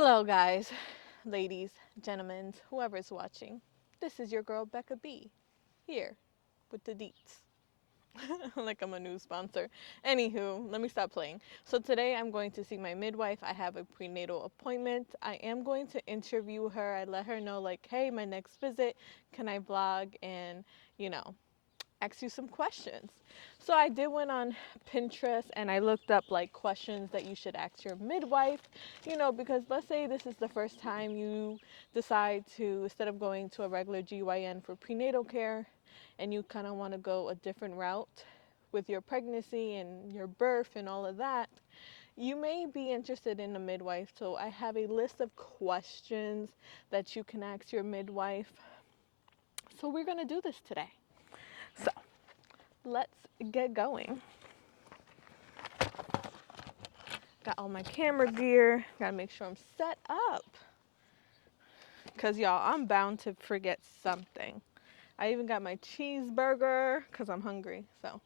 Hello, guys, ladies, gentlemen, whoever's watching. This is your girl Becca B, here with the deets. Like I'm a new sponsor. Anywho, let me stop playing. So today I'm going to see my midwife. I have a prenatal appointment. I am going to interview her. I let her know, like, hey, my next visit, can I vlog and, you know, ask you some questions. So I did went on Pinterest and I looked up like questions that you should ask your midwife, because let's say this is the first time you decide to, instead of going to a regular GYN for prenatal care, and you kind of want to go a different route with your pregnancy and your birth and all of that, you may be interested in a midwife. So I have a list of questions that you can ask your midwife. So we're going to do this today. So let's get going. Got all my camera gear. Gotta make sure I'm set up. Cause y'all, I'm bound to forget something. I even got my cheeseburger cause I'm hungry. So.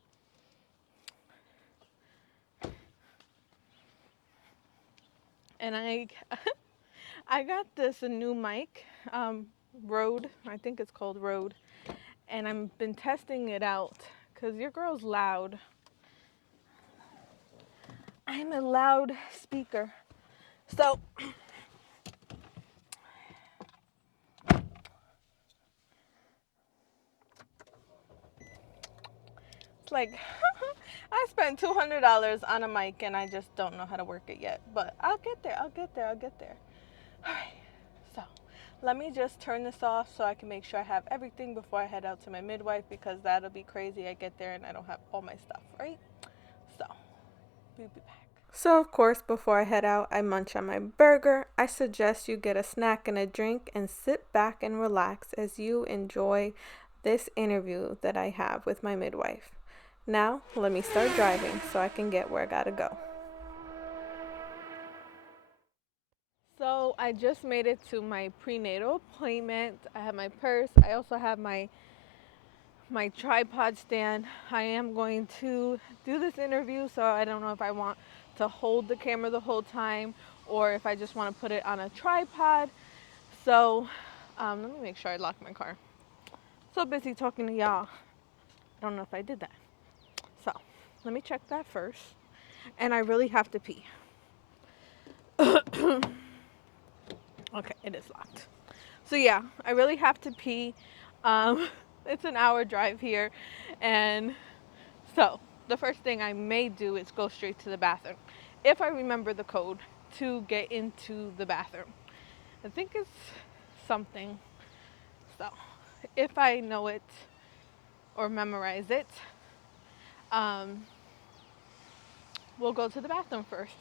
And I got this a new mic, Rode. I think it's called Rode. And I've been testing it out cause your girl's loud. I'm a loud speaker. So it's like I spent $200 on a mic and I just don't know how to work it yet. But I'll get there. I'll get there. All right. So let me just turn this off so I can make sure I have everything before I head out to my midwife, because that'll be crazy. I get there and I don't have all my stuff, right? So we'll be back. So, of course, before I head out, I munch on my burger. I suggest you get a snack and a drink and sit back and relax as you enjoy this interview that I have with my midwife. Now, let me start driving so I can get where I gotta go. So, I just made it to my prenatal appointment. I have my purse. I also have my tripod stand. I am going to do this interview, so I don't know if I want to hold the camera the whole time or if I just want to put it on a tripod. So let me make sure I lock my car. So busy talking to y'all. I don't know if I did that. So let me check that first. And I really have to pee. Okay, it is locked. So yeah, I really have to pee. It's an hour drive here, and so the first thing I may do is go straight to the bathroom, if I remember the code to get into the bathroom. I think it's something. So if I know it or memorize it, um, we'll go to the bathroom first.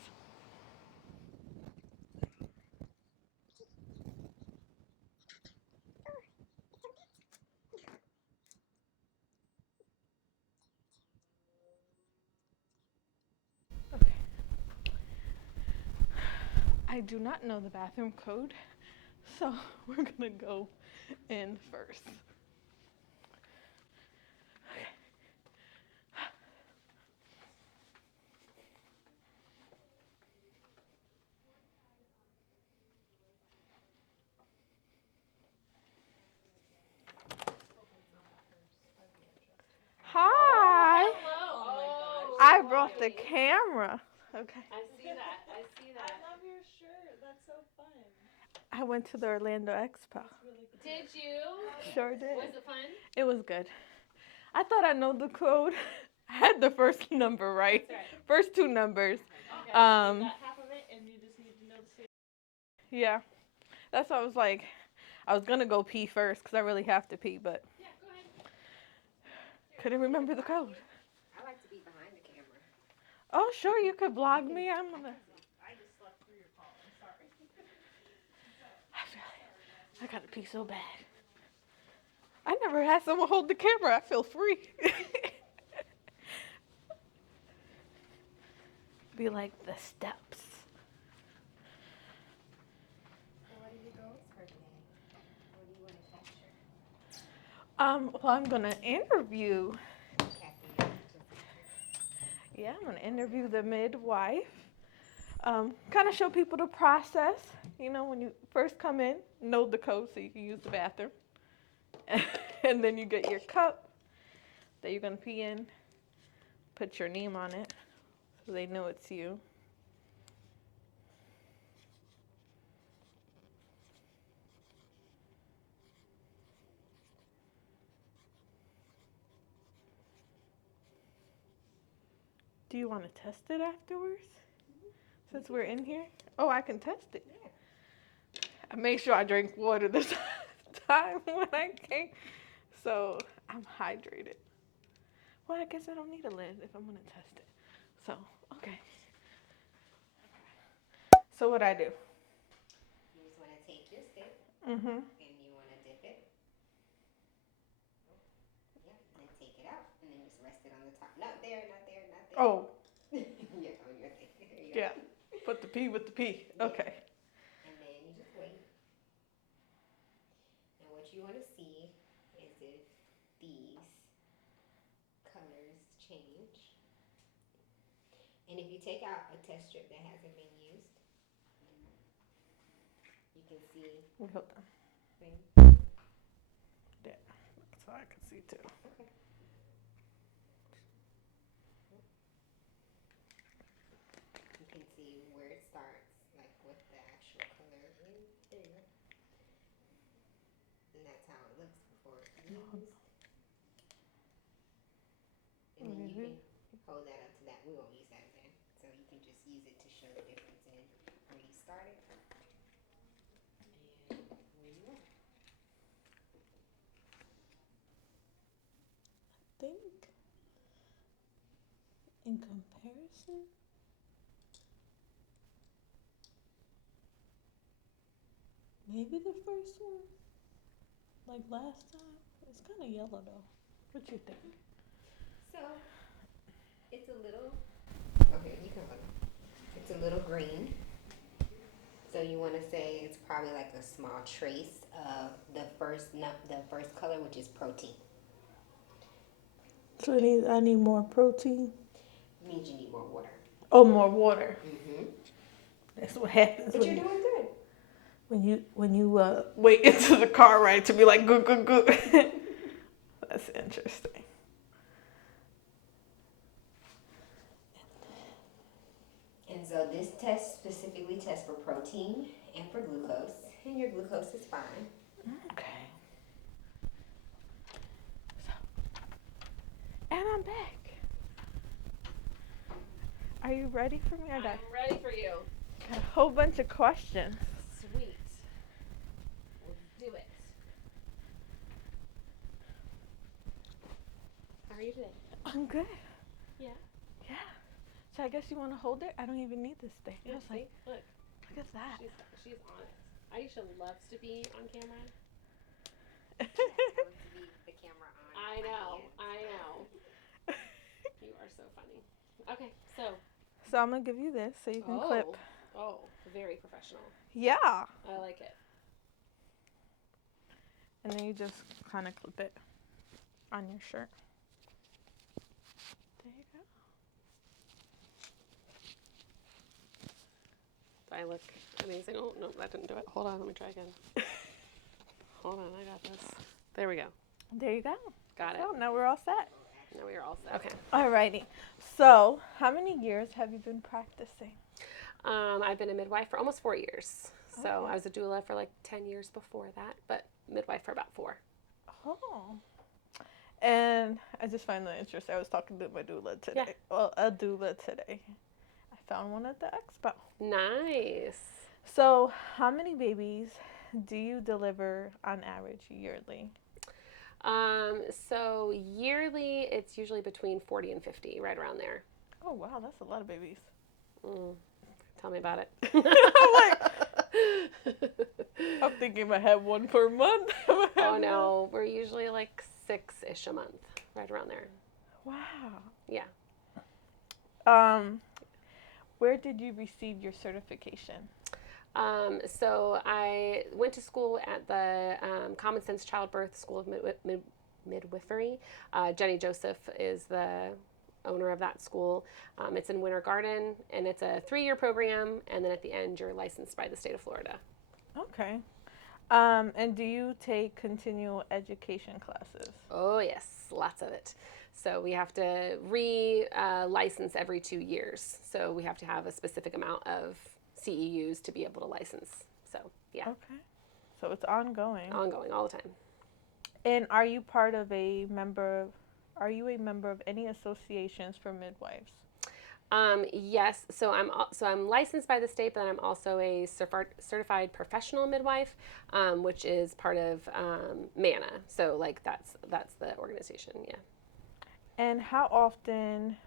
Okay. I do not know the bathroom code, so we're gonna go in first. Hi. Hello. Oh I brought the camera. Okay. I see that. I see that. I love your shirt. That's so fun. I went to the Orlando Expo. That's really cool. Did you? Sure did. Was it fun? It was good. I thought I know the code. I had the first number right. That's right. First two numbers. Okay, you Um, got half of it, and you just need to know the same. Yeah. That's why I was like, I was gonna go pee first because I really have to pee, but Yeah, go ahead. couldn't remember the code. I like to be behind the camera. Oh, sure, you could vlog me. I'm gonna. I just slept through your call. I'm sorry. I gotta pee so bad. I never had someone hold the camera. I feel free. Be like the steps. So what are your goals for today? What do you want to capture? Well, I'm gonna interview. Kathy, Yeah, I'm gonna interview the midwife. kind of show people the process. You know, when you first come in, know the code so you can use the bathroom. And then you get your cup that you're going to pee in. Put your name on it so they know it's you. Do you want to test it afterwards? Since we're in here? Oh, I can test it. I made sure I drank water this time when I came. So I'm hydrated. Well, I guess I don't need a lid if I'm going to test it. So, okay. So what I do? You just want to take your stick Mm-hmm. and you want to dip it. Yep, and then take it out and then just rest it on the top. Not there, not there, not there. Oh, Yeah, on your thing. There you go. yeah. Put the P with the P. Okay. And then you just wait. And what you want to see is if these colors change. And if you take out a test strip that hasn't been used, you can see Wait, hold on. things. There. So I can see too. Okay. You can see where it starts, like what the actual color is. There you go. And that's how it looks before it's used. And then you can hold that up to that. We won't use that again. So you can just use it to show the difference in where you started and where you are. I think in comparison, maybe the first one, like last time, it's kind of yellow though. What you think? So it's a little. Okay, you can hold it. It's a little green. So you want to say it's probably like a small trace of the first color, which is protein. So I need more protein. Means you need more water. Oh, more water. Mm-hmm. That's what happens But you're doing good. when you wait into the car ride to be like good. That's interesting. And so this test specifically tests for protein and for glucose, and your glucose is fine. Okay. So, and I'm back. Are you ready for me? I got I'm ready for you. a whole bunch of questions. Sweet. Let's do it. How are you today? I'm good. Yeah. Yeah. So I guess you want to hold it? I don't even need this thing. I was See? like, Look, look at that. she's on it. Aisha loves to be on camera. I want to be the camera on. I my know. hands. I know. You are so funny. Okay, so. So I'm gonna give you this so you can clip. Oh, very professional. Yeah. I like it. And then you just kind of clip it on your shirt. There you go. Do I look amazing? Oh, no, that didn't do it. Hold on, let me try again. Hold on, I got this. There we go. There you go. Got it. So now we're all set. Now we are all set. Okay. Alrighty. So how many years have you been practicing? I've been a midwife for almost 4 years. So Okay. I was a doula for like 10 years before that, but midwife for about 4. Oh. And I just find that interesting. I was talking to my doula today. Yeah. Well, a doula today. I found one at the expo. Nice. So how many babies do you deliver on average yearly? So yearly, it's usually between 40 and 50, right around there. Oh, wow. That's a lot of babies. Tell me about it. I'm thinking I have one per month. Oh no, we're usually like 6-ish a month, right around there. Wow. Yeah. Where did you receive your certification? So I went to school at the Common Sense Childbirth School of Midwifery. Jenny Joseph is the owner of that school. It's in Winter Garden, and it's a 3-year program, and then at the end, you're licensed by the state of Florida. Okay. And do you take continual education classes? Oh, yes, lots of it. So we have to license every 2 years. So we have to have a specific amount of CEUs to be able to license. So, yeah, Okay. So it's ongoing. ongoing all the time. And are you part of a member? Are you a member of any associations for midwives? Yes, so I'm licensed by the state, but I'm also a certified professional midwife, which is part of MANA. So like that's the organization. Yeah. And how often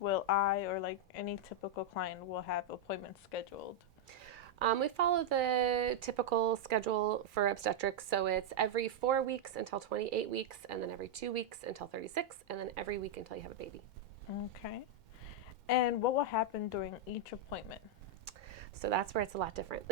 will I or like any typical client will have appointments scheduled? We follow the typical schedule for obstetrics, so it's every 4 weeks until 28 weeks, and then every 2 weeks until 36, and then every week until you have a baby. Okay. And what will happen during each appointment? So that's where it's a lot different.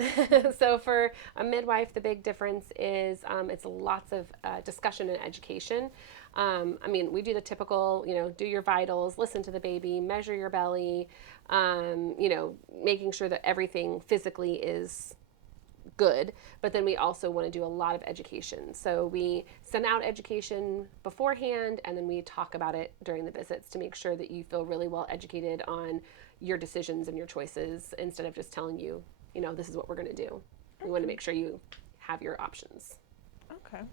So for a midwife, the big difference is it's lots of discussion and education. I mean, we do the typical, do your vitals, listen to the baby, measure your belly, making sure that everything physically is good, but then we also want to do a lot of education. So we send out education beforehand, and then we talk about it during the visits to make sure that you feel really well educated on your decisions and your choices instead of just telling you, this is what we're going to do. We want to make sure you have your options. Okay.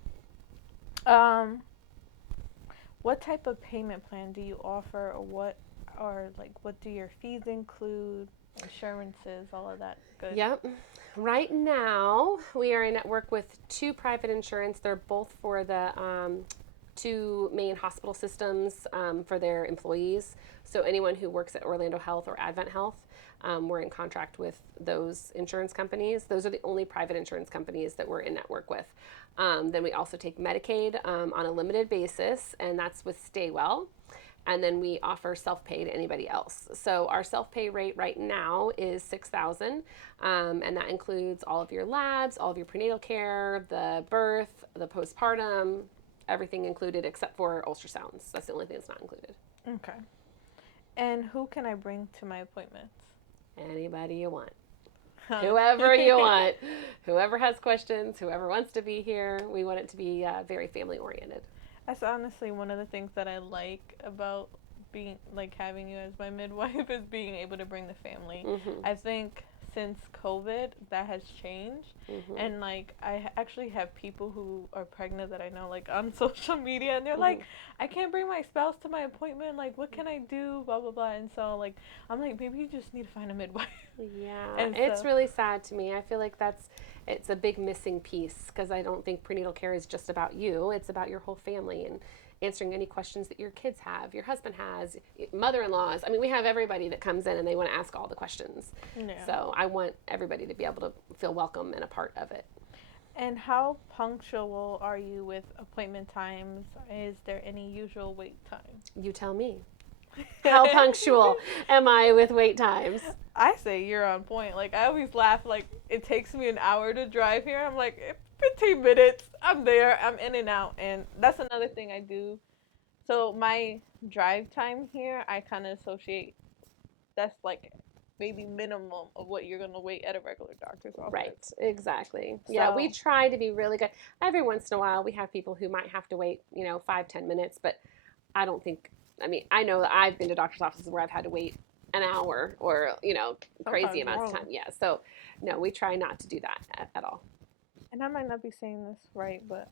What type of payment plan do you offer, or what do your fees include? Insurances, all of that good. Yep. Right now, we are in network with 2 private insurance. They're both for the 2 main hospital systems for their employees. So anyone who works at Orlando Health or Advent Health, we're in contract with those insurance companies. Those are the only private insurance companies that we're in network with. Then we also take Medicaid on a limited basis, and that's with Staywell. And then we offer self-pay to anybody else. So our self-pay rate right now is $6,000, and that includes all of your labs, all of your prenatal care, the birth, the postpartum, everything included except for ultrasounds. That's the only thing that's not included. Okay. And who can I bring to my appointments? Anybody you want. Whoever you want. Whoever has questions, whoever wants to be here. We want it to be very family oriented. That's honestly one of the things that I like about having you as my midwife is being able to bring the family. Mm-hmm. I think since COVID that has changed, Mm-hmm. and I actually have people who are pregnant that I know on social media, and they're Mm-hmm. like, I can't bring my spouse to my appointment, what can I do, blah blah blah. And so I'm like, maybe you just need to find a midwife. Yeah, And it's so, really sad to me. I feel like it's a big missing piece because I don't think prenatal care is just about you. It's about your whole family and answering any questions that your kids have, your husband has, mother-in-laws. I mean, we have everybody that comes in and they want to ask all the questions. yeah. So I want everybody to be able to feel welcome and a part of it. And how punctual are you with appointment times? Is there any usual wait time? You tell me. How punctual am I with wait times? I say you're on point. I always laugh. It takes me an hour to drive here. I'm like, 15 minutes. I'm there. I'm in and out. And that's another thing I do. So my drive time here, I kind of associate. That's maybe minimum of what you're gonna wait at a regular doctor's office. Right, exactly. Yeah, we So- try to be really good. Every once in a while, we have people who might have to wait, 5-10 minutes, but I don't think. I mean, I know that I've been to doctor's offices where I've had to wait an hour or crazy Sometimes amounts of more. time. Yeah, so no, we try not to do that at all. And I might not be saying this right, but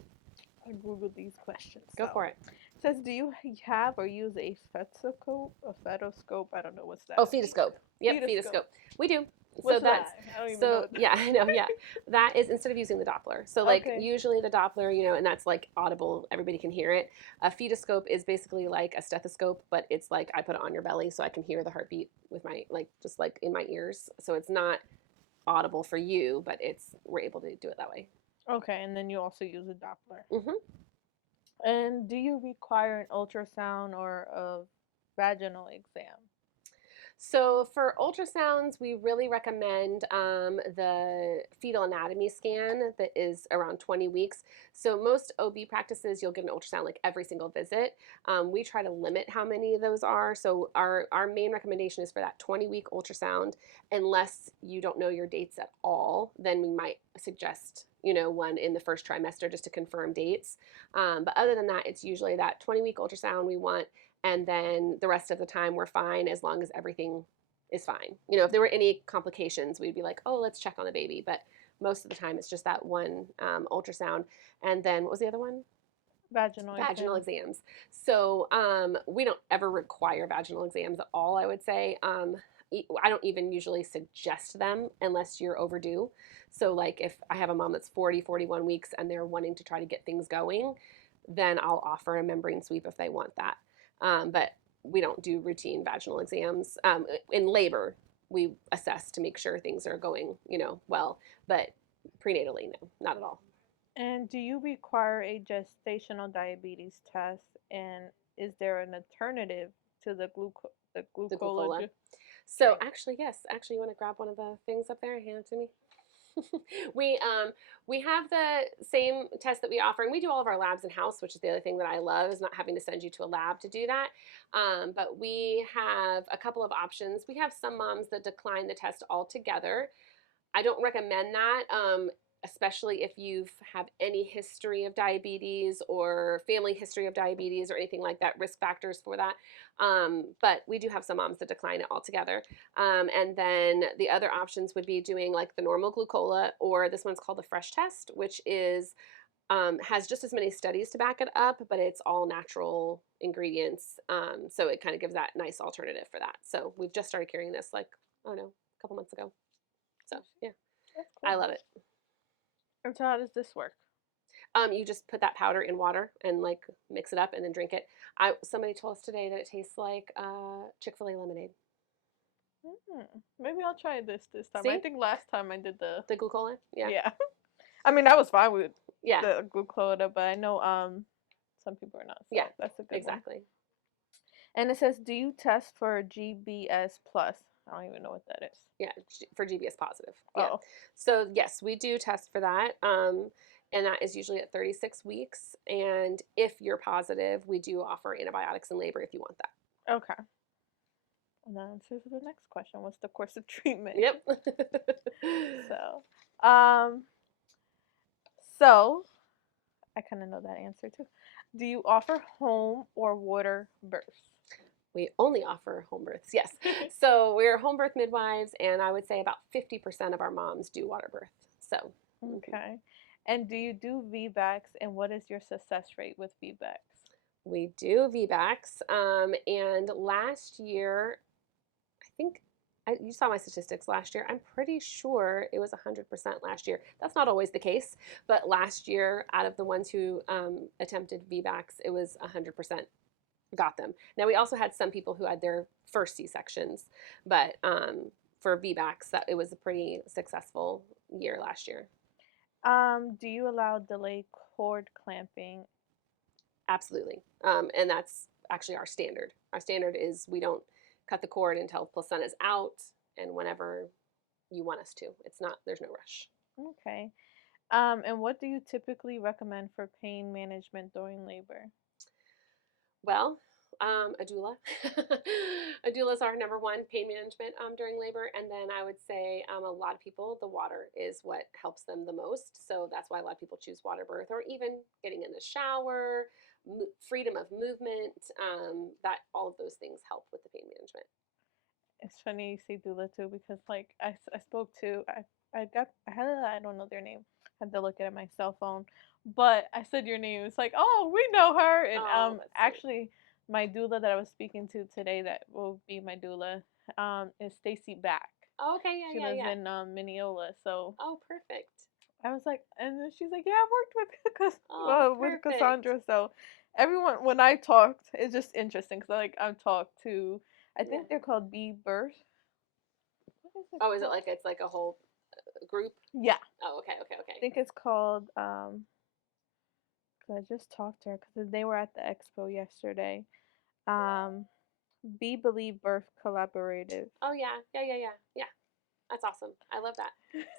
I googled these questions. Go So, for it. It says, do you have or use a stethoscope? A stethoscope? I don't know what's that. Oh, fetoscope. Yep, Fetoscope. fetoscope. We do. What's So that's that? I don't even know. so What that yeah, I know, yeah. That is instead of using the Doppler. So Okay. usually the Doppler, and that's audible, everybody can hear it. A fetoscope is basically like a stethoscope, but it's I put it on your belly so I can hear the heartbeat with my just in my ears. So it's not audible for you, but we're able to do it that way. Okay, and then you also use a Doppler. Mhm. And do you require an ultrasound or a vaginal exam? So for ultrasounds, we really recommend the fetal anatomy scan that is around 20 weeks. So most OB practices, you'll get an ultrasound like every single visit. We try to limit how many of those are. So our main recommendation is for that 20-week ultrasound. Unless you don't know your dates at all, then we might suggest one in the first trimester just to confirm dates. But other than that, it's usually that 20-week ultrasound we want, and then the rest of the time we're fine as long as everything is fine. If there were any complications, we'd be like, oh, let's check on the baby. But most of the time, it's just that one ultrasound. And then what was the other one? Vaginal exams. So we don't ever require vaginal exams at all, I would say. I don't even usually suggest them unless you're overdue. So like if I have a mom that's 40, 41 weeks and they're wanting to try to get things going, then I'll offer a membrane sweep if they want that. But we don't do routine vaginal exams. In labor, we assess to make sure things are going, well. But prenatally, no, not at all. And do you require a gestational diabetes test? And is there an alternative to the The glucola? Glucola. So actually, yes. Actually, you want to grab one of the things up there and hand it to me? We have the same test that we offer, and we do all of our labs in house, which is the other thing that I love, is not having to send you to a lab to do that. But we have a couple of options. We have some moms that decline the test altogether. I don't recommend that, especially if you have any history of diabetes or family history of diabetes or anything like that, risk factors for that. But we do have some moms that decline it altogether. And then the other options would be doing like the normal glucola, or this one's called the fresh test, which is has just as many studies to back it up, but it's all natural ingredients. So it kind of gives that nice alternative for that. So we've just started carrying this a couple months ago. So yeah, That's cool. I love it. And so how does this work? You just put that powder in water and like mix it up and then drink it. Somebody told us today that it tastes like Chick-fil-A lemonade. Maybe I'll try this time. See? I think last time I did the Glucola. Yeah. yeah. I mean, I was fine with Yeah. the glucola, but I know some people are not. So Yeah, that's a good one. Exactly. And it says, do you test for GBS plus? I don't even know what that is. Yeah, for GBS positive. Yeah. Oh, So yes, we do test for that. And that is usually at 36 weeks. And if you're positive, we do offer antibiotics in labor if you want that. okay. And that answers the next question. What's the course of treatment? Yep. So I kind of know that answer too. Do you offer home or water births? We only offer home births, yes. So we're home birth midwives, and I would say about 50% of our moms do water birth. So okay. And do you do VBACs, and what is your success rate with VBACs? we do VBACs, and last year, I think you saw my statistics last year. I'm pretty sure it was 100% last year. That's not always the case, but last year, out of the ones who attempted VBACs, it was 100% got them. Now, we also had some people who had their first C-sections, but for VBACs, it was a pretty successful year last year. Do you allow delayed cord clamping? Absolutely. And that's actually our standard. Our standard is we don't cut the cord until placenta is out and whenever you want us to. There's no rush. Okay. And what do you typically recommend for pain management during labor? Well, a doula. A doula is our number one pain management during labor. And then I would say a lot of people, the water is what helps them the most. So that's why a lot of people choose water birth, or even getting in the shower, freedom of movement. That all of those things help with the pain management. It's funny you say doula too, because like I spoke to I don't know their name. I had to look at my cell phone, but I said your name. It's like, oh, we know her. And actually, my doula that I was speaking to today, that will be my doula, is Stacy Back. Oh, okay, She lives in Mineola. So. Oh, perfect. I was like, and then she's like, yeah, I've worked with Cassandra. So everyone, when I talked, it's just interesting because I've talked to, I think they're called Bee Birth. What is it? Oh, is it like it's like a whole group? Yeah. Oh, okay. I think it's called. Cause I just talked to her because they were at the expo yesterday. Be Believe Birth Collaborative. Oh yeah. That's awesome. I love that.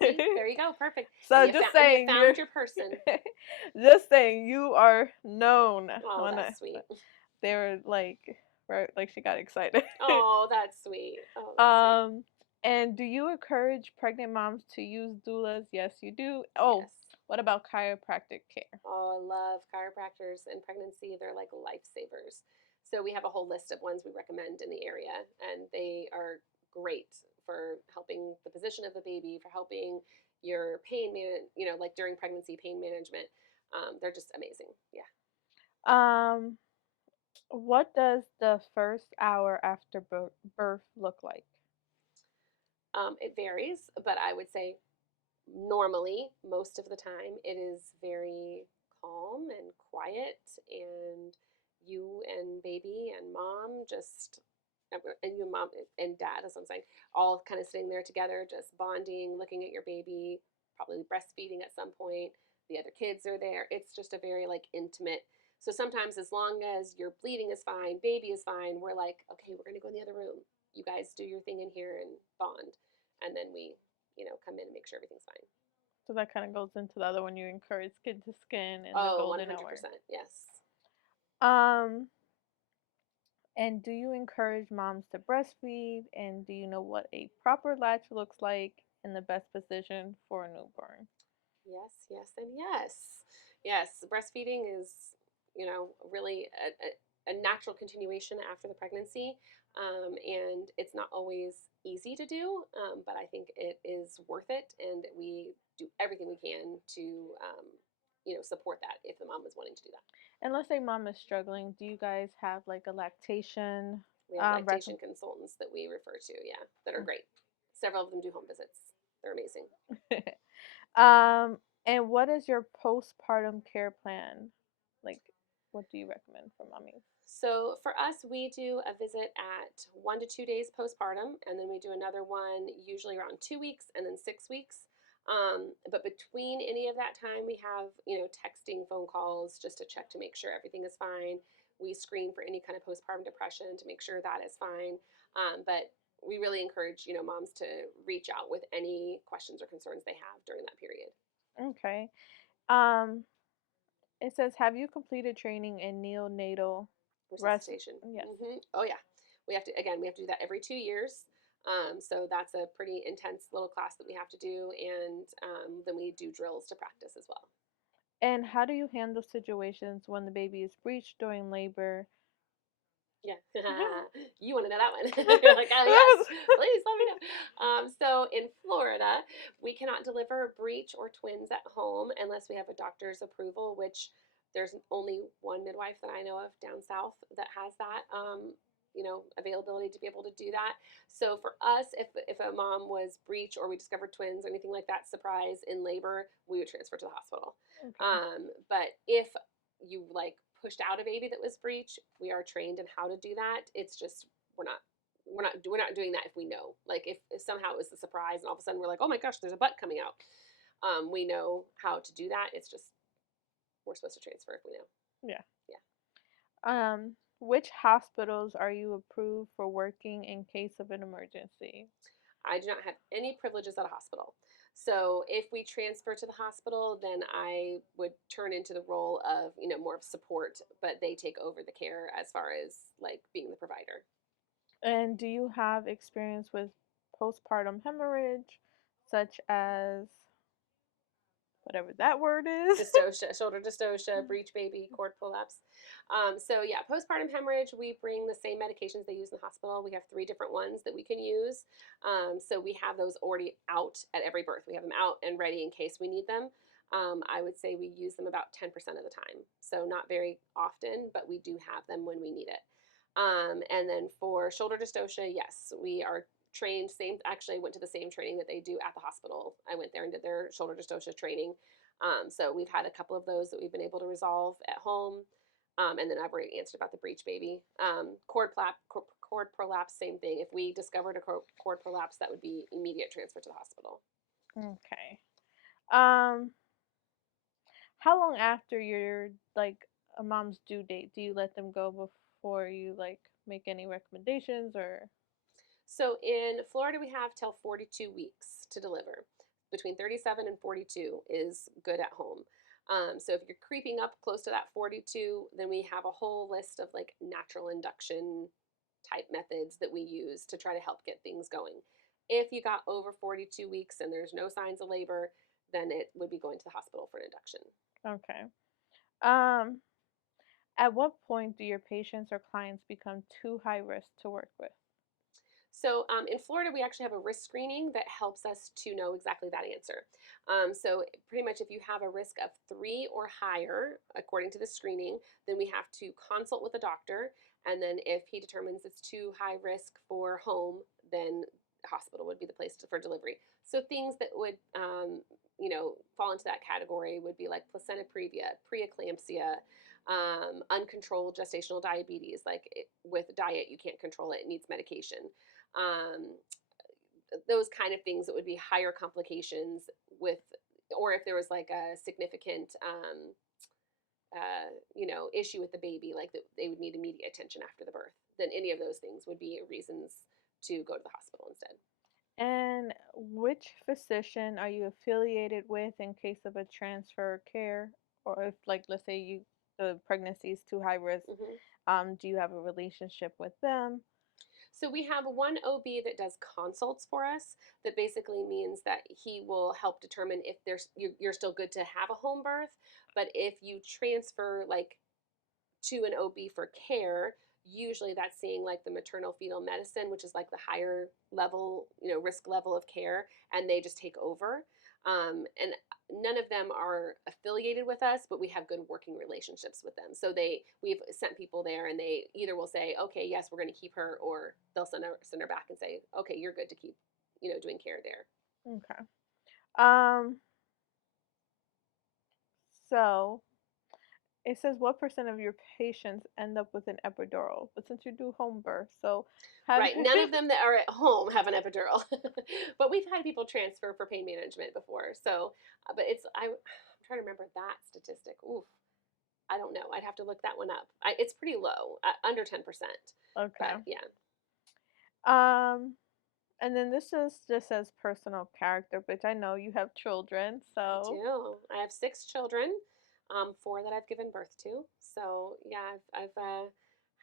See, there you go. Perfect. So And just and you saying, found your person. just saying, you are known. Oh, that's sweet. They were like, right, like she got excited. Oh, that's sweet. Oh, that's sweet. And do you encourage pregnant moms to use doulas? Yes, you do. Oh, Yes. what about chiropractic care? Oh, I love chiropractors in pregnancy. They're like lifesavers. So we have a whole list of ones we recommend in the area, and they are great for helping the position of the baby, for helping your like during pregnancy pain management. They're just amazing. Yeah. Um, what does the first hour after birth look like? It varies, but I would say normally, most of the time, it is very calm and quiet, and you and baby and mom just, and your mom and dad, that's what I'm saying, all kind of sitting there together, just bonding, looking at your baby, probably breastfeeding at some point. The other kids are there. It's just a very like intimate. So sometimes, as long as your bleeding is fine, baby is fine, we're like, okay, we're gonna go in the other room. You guys do your thing in here and bond, and then we, come in and make sure everything's fine. So that kind of goes into the other one. You encourage skin to skin and the Oh, golden hour. 100%. Yes. Um, and do you encourage moms to breastfeed? And do you know what a proper latch looks like in the best position for a newborn? Yes, and yes. Yes, breastfeeding is, really a natural continuation after the pregnancy. And it's not always easy to do, but I think it is worth it. And we do everything we can to, support that if the mom is wanting to do that. And let's say mom is struggling. Do you guys have like a lactation? We have Rec- lactation consultants that we refer to, yeah, that are great. Several of them do home visits. They're amazing. um, and what is your postpartum care plan? Like, what do you recommend for mommies? So for us, we do a visit at 1 to 2 days postpartum, and then we do another one usually around 2 weeks and then 6 weeks. But between any of that time, we have texting, phone calls just to check to make sure everything is fine. We screen for any kind of postpartum depression to make sure that is fine. But we really encourage moms to reach out with any questions or concerns they have during that period. Okay. Um, it says, have you completed training in neonatal rest? Resuscitation. Yes. Oh yeah, we have to do that every 2 years. So that's a pretty intense little class that we have to do, and then we do drills to practice as well. And how do you handle situations when the baby is breached during labor? Yeah, you want to know that one? You're like, oh yes, please let me know. So in Florida, we cannot deliver breech or twins at home unless we have a doctor's approval, which there's only one midwife that I know of down south that has that. Availability to be able to do that. So for us, if a mom was breech or we discovered twins or anything like that, surprise in labor, we would transfer to the hospital. Okay. But if you like pushed out a baby that was breech, we are trained in how to do that. It's just we're not doing that if we know. Like if somehow it was a surprise and all of a sudden we're like, oh my gosh, there's a butt coming out. We know how to do that. It's just we're supposed to transfer if we know. Yeah. Yeah. Which hospitals are you approved for working in case of an emergency? I do not have any privileges at a hospital. So if we transfer to the hospital, then I would turn into the role of, more of support, but they take over the care as far as like being the provider. And do you have experience with postpartum hemorrhage, such as whatever that word is? Dystocia, shoulder dystocia, breech baby, cord prolapse. So yeah, postpartum hemorrhage, we bring the same medications they use in the hospital. We have 3 different ones that we can use. So we have those already out at every birth. We have them out and ready in case we need them. I would say we use them about 10% of the time. So not very often, but we do have them when we need it. And then for shoulder dystocia, yes, we are trained actually I went to the same training that they do at the hospital. I went there and did their shoulder dystocia training. So we've had a couple of those that we've been able to resolve at home. And then I've already answered about the breech baby. Cord prolapse, same thing. If we discovered a cord prolapse, that would be immediate transfer to the hospital. Okay. Um, how long after your like a mom's due date do you let them go before you like make any recommendations or? So in Florida, we have till 42 weeks to deliver. Between 37 and 42 is good at home. So if you're creeping up close to that 42, then we have a whole list of like natural induction type methods that we use to try to help get things going. If you got over 42 weeks and there's no signs of labor, then it would be going to the hospital for an induction. Okay. Um, at what point do your patients or clients become too high risk to work with? So in Florida, we actually have a risk screening that helps us to know exactly that answer. So pretty much if you have a risk of 3 or higher, according to the screening, then we have to consult with a doctor. And then if he determines it's too high risk for home, then the hospital would be the place for delivery. So things that would, fall into that category would be like placenta previa, preeclampsia, uncontrolled gestational diabetes. Like with diet, you can't control it; it needs medication. Um, those kind of things that would be higher complications with, or if there was like a significant, issue with the baby, like that they would need immediate attention after the birth, then any of those things would be reasons to go to the hospital instead. And which physician are you affiliated with in case of a transfer of care? Or if, like, let's say the pregnancy is too high risk, Hmm. do you have a relationship with them? So we have one OB that does consults for us. That basically means that he will help determine if you're still good to have a home birth, but if you transfer like to an OB for care, usually that's seeing like the maternal fetal medicine, which is like the higher level, risk level of care, and they just take over. And none of them are affiliated with us, but we have good working relationships with them. So we've sent people there, and they either will say, okay, yes, we're going to keep her, or they'll send her back and say, okay, you're good to keep, doing care there. Okay. Um, so it says what percent of your patients end up with an epidural? But since you do home birth, so have Right. None of them that are at home have an epidural, but we've had people transfer for pain management before. So, but I'm trying to remember that statistic. Oof, I don't know. I'd have to look that one up. It's pretty low, under 10%. Okay. But yeah. Um, and then this is just says personal character, which I know you have children, I so do. I have 6 children, 4 that I've given birth to. So yeah, I've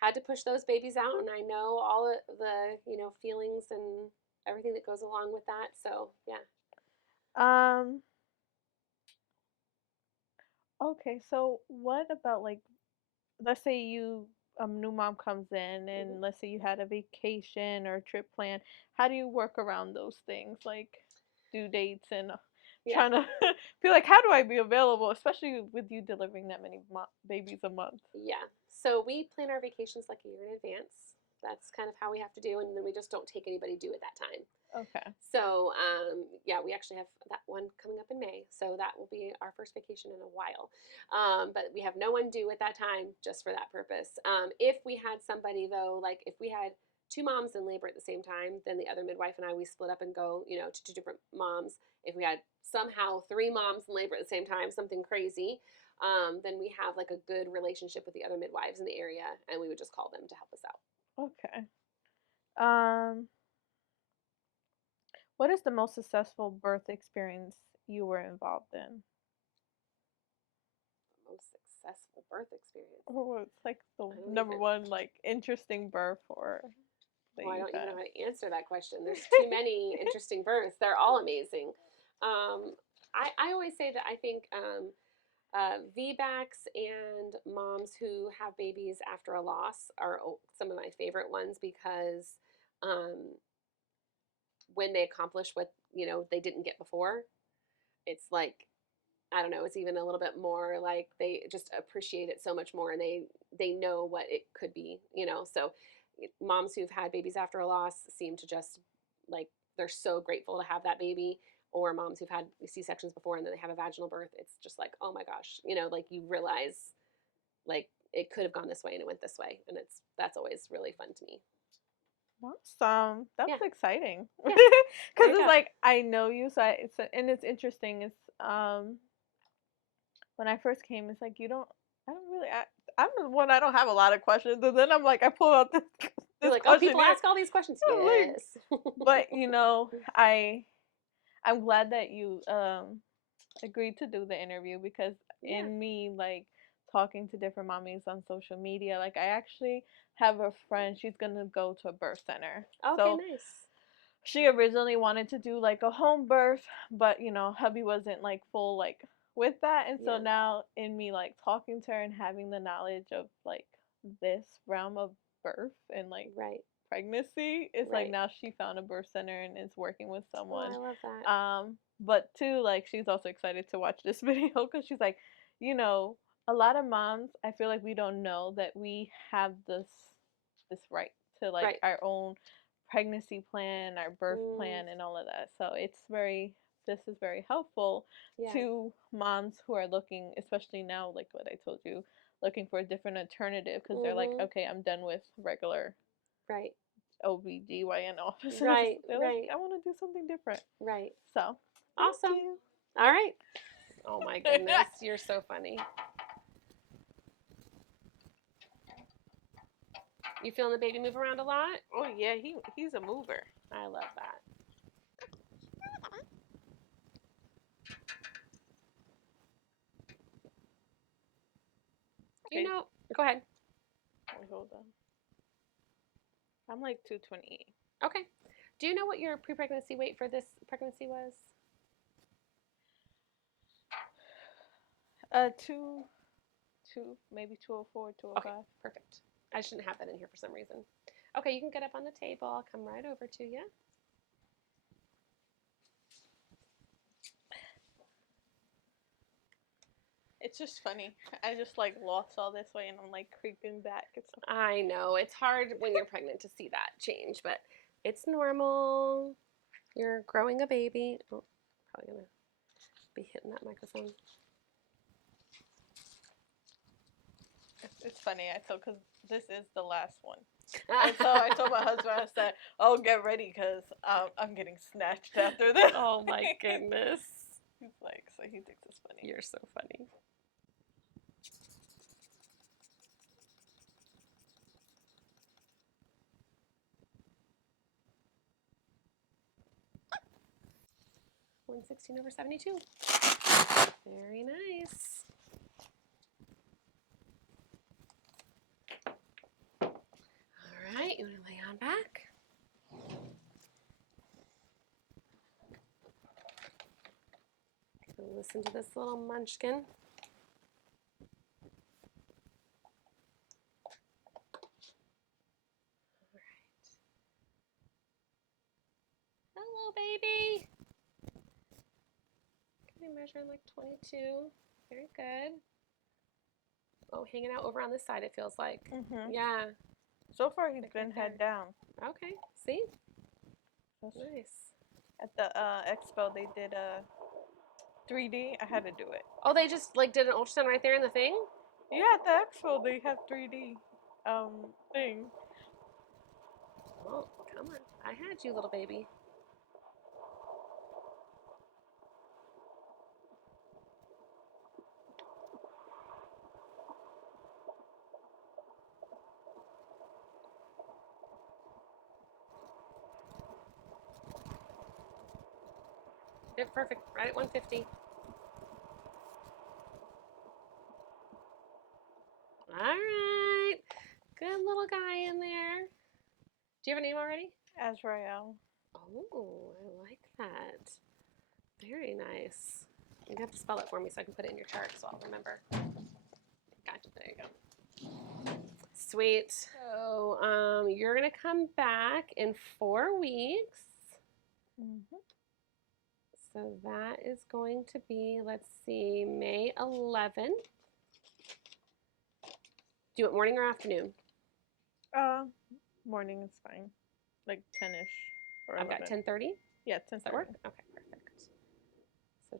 had to push those babies out, and I know all of the feelings and everything that goes along with that. So yeah. um okay, so what about, like, let's say new mom comes in Hmm. and let's say you had a vacation or a trip plan. How do you work around those things like due dates and Yeah. trying to feel like how do I be available, especially with you delivering that many babies a month? Yeah. So we plan our vacations like a year in advance. That's kind of how we have to do, and then we just don't take anybody due at that time. Okay. So yeah, we actually have that one coming up in May. So that will be our first vacation in a while. But we have no one due at that time just for that purpose. If we had somebody though, like if we had 2 moms in labor at the same time, then the other midwife and I, we split up and go, to 2 different moms. If we had somehow 3 moms in labor at the same time, something crazy, then we have like a good relationship with the other midwives in the area, and we would just call them to help us out. Okay. um what is the most successful birth experience you were involved in, Most successful birth experience. or what's like the I don't number even. one like interesting birth or that Well, I you've don't even know had? how to answer that question. There's too many interesting births. They're all amazing. Um, I always say that I think VBACs and moms who have babies after a loss are some of my favorite ones because um, when they accomplish what they didn't get before, it's like I don't know, it's even a little bit more like they just appreciate it so much more, and they know what it could be. So moms who've had babies after a loss seem to just like they're so grateful to have that baby, or moms who've had C-sections before and then they have a vaginal birth, it's just like, oh my gosh, like you realize like it could have gone this way and it went this way, and that's always really fun to me. Awesome. Yeah. That's exciting. Yeah. Because There you it's go. like I know you, so and it's interesting. It's when I first came, it's like I don't really. I'm the one. I don't have a lot of questions, and then I'm like, I pull out this You're this like, oh, people questionnaire. ask all these questions. I'm like, Yes. but I'm glad that you agreed to do the interview because Yeah. in me like talking to different mommies on social media, like I actually have a friend. She's gonna go to a birth center. Okay, So nice. she originally wanted to do like a home birth, but hubby wasn't like full like with that, and so Yeah. now in me like talking to her and having the knowledge of like this realm of birth and like Right. pregnancy, it's like Right. now she found a birth center and is working with Oh, someone. I love that. But too, like she's also excited to watch this video because she's like, you know, a lot of moms, I feel like we don't know that we have this right to like Right. our own pregnancy plan, our birth Mm, plan, and all of that. So this is very helpful yeah. to moms who are looking, especially now, like what I told you, looking for a different alternative because they're like, Mhm. okay, I'm done with regular Right. OBGYN offices. Right. They're like, Right. I want to do something different. Right. So, Awesome. thank you. All right. Oh my goodness, you're so funny. You feeling the baby move around a lot? Oh yeah, he's a mover. I love that. Okay. You know, go ahead. Wait, hold on. I'm like 228. Okay. Do you know what your pre-pregnancy weight for this pregnancy was? Maybe 204, Okay, 205. perfect. I shouldn't have that in here for some reason. Okay, you can get up on the table. I'll come right over to you. It's just funny. I just like lost all this way and I'm like creeping back. It's I know it's hard when you're pregnant to see that change, but it's normal. You're growing a baby. Oh, probably gonna be hitting that microphone. it's funny. I told because this is the last one. And so I told my husband, I said, "Oh, get ready because I'm getting snatched after this." Oh my goodness. He's like, so he thinks it's funny. You're so funny. (116/72). Very nice. All right, you want to lay on back? Listen to this little munchkin. Hello, baby. Okay, measuring like 22. Very good. Oh, hanging out over on this side, it feels like. Mm-hmm. Yeah. So far, he's Like been right head there. down. Okay. See? That's- Nice. At the expo, they did a 3D. I had to do it. Oh, they just like did an ultrasound right there in the thing? Yeah, at the expo, they have 3D thing. Oh, come on. I had you, little baby. Yep, perfect. Right at 150. All right. Good little guy in there. Do you have a name already? Azrael. Oh, I like that. Very nice. You have to spell it for me so I can put it in your chart so I'll remember. Gotcha. There you go. Sweet. So you're going to come back in 4 weeks. Mm-hmm. So that is going to be, let's see, May 11th. Do you want morning or afternoon? Morning is fine. Like 10-ish or I've 11. got 10:30. Yeah, 10:30. Does that work? Okay, perfect. So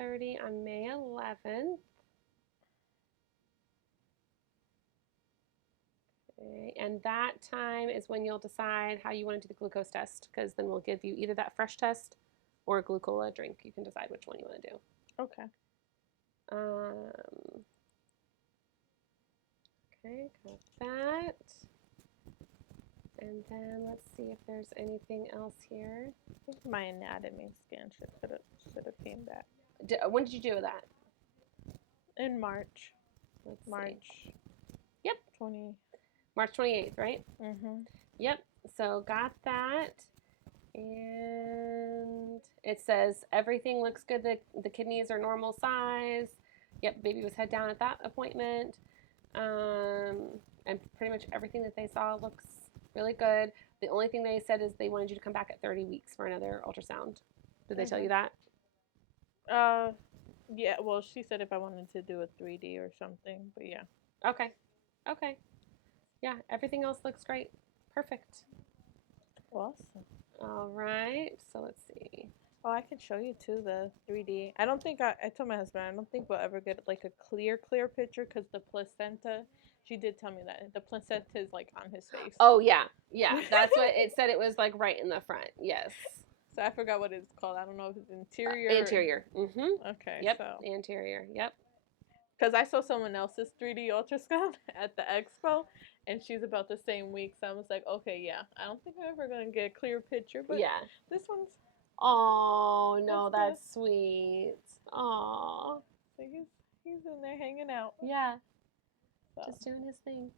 10:30 on May 11th. Okay, and that time is when you'll decide how you want to do the glucose test, because then we'll give you either that fresh test or a glucola drink. You can decide which one you want to do. Okay. Okay, got that. And then let's see if there's anything else here. I think my anatomy scan should have came back When did you do that? in March. Let's see. March. Yep. 20. March 28th, right? Mm-hmm. Yep. So got that. And it says everything looks good. The kidneys are normal size. Yep, baby was head down at that appointment. And pretty much everything that they saw looks really good. The only thing they said is they wanted you to come back at 30 weeks for another ultrasound. Did they tell you that? Yeah, well, she said if I wanted to do a 3D or something, but yeah. Okay. Okay. Yeah, everything else looks great. Perfect. Awesome. All right. So let's see. Oh, I can show you too the 3D. I don't think I told my husband I don't think we'll ever get like a clear picture because the placenta. She did tell me that the placenta is like on his face. Oh yeah, yeah. That's what it said. It was like right in the front. Yes. So I forgot what it's called. I don't know if it's interior. Anterior. Mm-hmm. Okay. Yep. So. Anterior. Yep. Because I saw someone else's 3D ultrasound at the expo, and she's about the same week. So I was like, okay, yeah, I don't think I'm ever gonna get a clear picture, but yeah. this one's. Oh no, that's sweet. Oh. So he's in there hanging out. Yeah. So. Just doing his thing.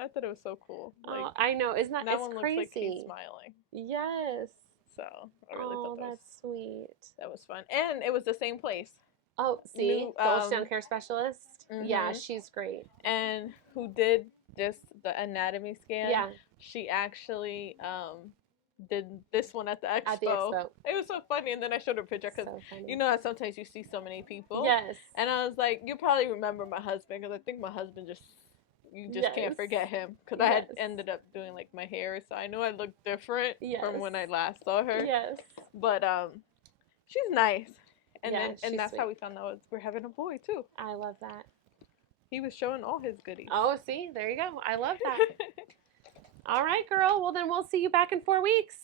I thought it was so cool. Like, oh, I know. Isn't that that it's one crazy? looks like he's smiling. Yes. So I really thought that's sweet. That was fun, and it was the same place. Oh, see, New, the ultrasound care specialist. Yeah, mhm. she's great. And who did the anatomy scan? Yeah. She actually did this one at the expo. At the expo. It was so funny, and then I showed her a picture because you know how sometimes you see so many people. Yes. And I was like, you probably remember my husband because I think my husband you just can't forget him because I had ended up doing like my hair, so I knew I looked different from when I last saw her. Yes. But she's nice, and that's sweet. how we found out we're having a boy too. I love that. He was showing all his goodies. Oh, see, there you go. I love that. All right, girl. Well, then we'll see you back in 4 weeks.